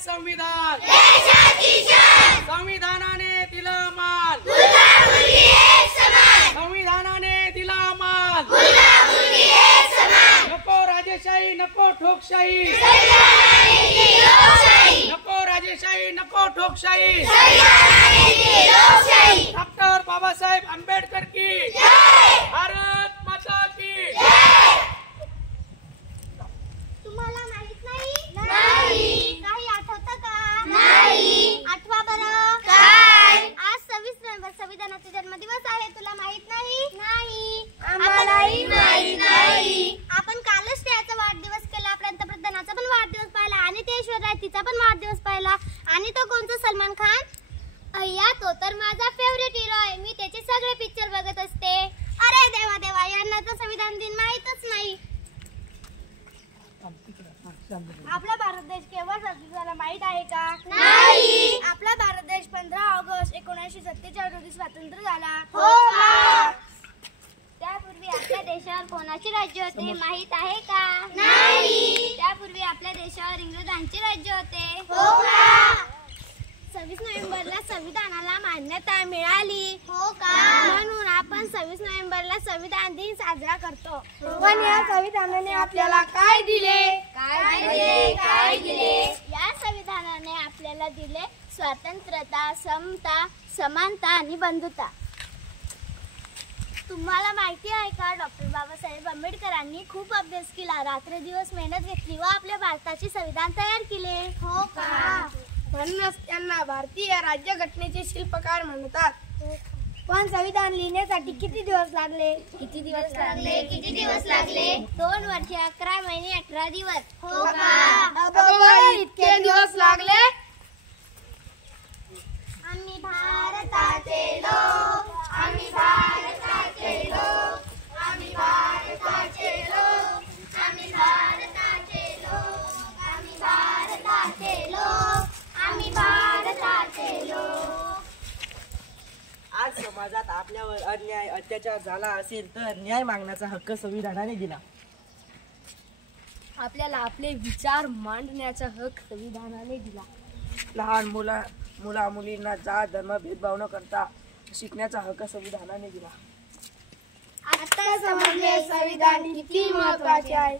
संविधान संविधानाने दिला मान संविधानाने दिला मान नको राजेशाही नको ठोकशाही नको राजेशाही नको ठोकशाही डॉक्टर बाबासाहेब आंबेडकर की भारत माता की तुम्हाला माहित नाही काही आठवतं का नाही आठवा बरं काय आज 26 नोव्हेंबर संविधानाचा जन्मदिवस आहे तुला माहित नाही आम्हालाही माहित नाही आपण कालच त्याचा वाढदिवस केला पंतप्रधानाचा पण वाढदिवस पाहिला आणि ते ऐश्वर्या तिचा पण वाढदिवस पाहिला आणि तो कोणता सलमान खान अय्या तो तर माझा फेवरेट हिरो आहे मी त्याचे सगळे पिक्चर बघत असते अरे देवा देवा यांना तर संविधान दिन माहीतच नाही आपला भारत देश केव्हा स्वातंत्र्य झाला माहित आहे का नाही आपला भारत देश 15 ऑगस्ट 1947 रोजी स्वतंत्र झाला हो का त्यापूर्वी आपल्या देशावर कोणाचे राज्य होते माहित आहे का नाही त्यापूर्वी आपल्या देशावर इंग्रजांचे राज्य होते हो का 26 नोव्हेंबरला संविधानाला मान्यता मिळाली हो का म्हणून आपण 26 नोव्हेंबरला संविधान दिन साजरा करतो पण या संविधानाने आपल्याला काय दिले या संविधानाने आपल्याला दिले स्वातंत्र्यता समता समानता आणि बंधुता तुम्हाला माहिती आहे का डॉक्टर बाबासाहेब आंबेडकरांनी खूप अभ्यास केला रात्रदिवस मेहनत घेतली व आपल्या भारताचे संविधान तयार केले हो का म्हणूनच त्यांना भारतीय राज्यघटनेचे शिल्पकार म्हणतात पण संविधान लिहिण्यासाठी किती दिवस लागले 2 वर्ष 11 महिने 18 दिवस हो का इतके दिवस लागले आम्ही भारताचे लोक आम्ही भारताचे लोक आम्ही भारताचे लोक आम्ही भारताचे लोक आम्ही भारताचे लोक आम्ही भारताचे लोक आज समाजात आपल्यावर अन्याय अत्याचार झाला असेल तर न्याय मागण्याचा हक्क संविधानाने दिला आपल्याला आपले विचार मांडण्याचा हक्क संविधानाने दिला लहान मुला मुलींना जात धर्म भेदभाव न करता शिकण्याचा हक्क संविधानाने दिला आता समजले संविधान किती महत्त्वाचे आहे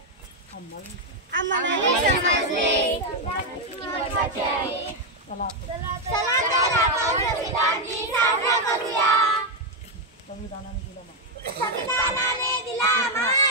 आम्हाला समजले किती महत्त्वाचे आहे चला तर आपण संविधान दिन साजरा करूया संविधानाने दिला मान संविधानाने दिला मान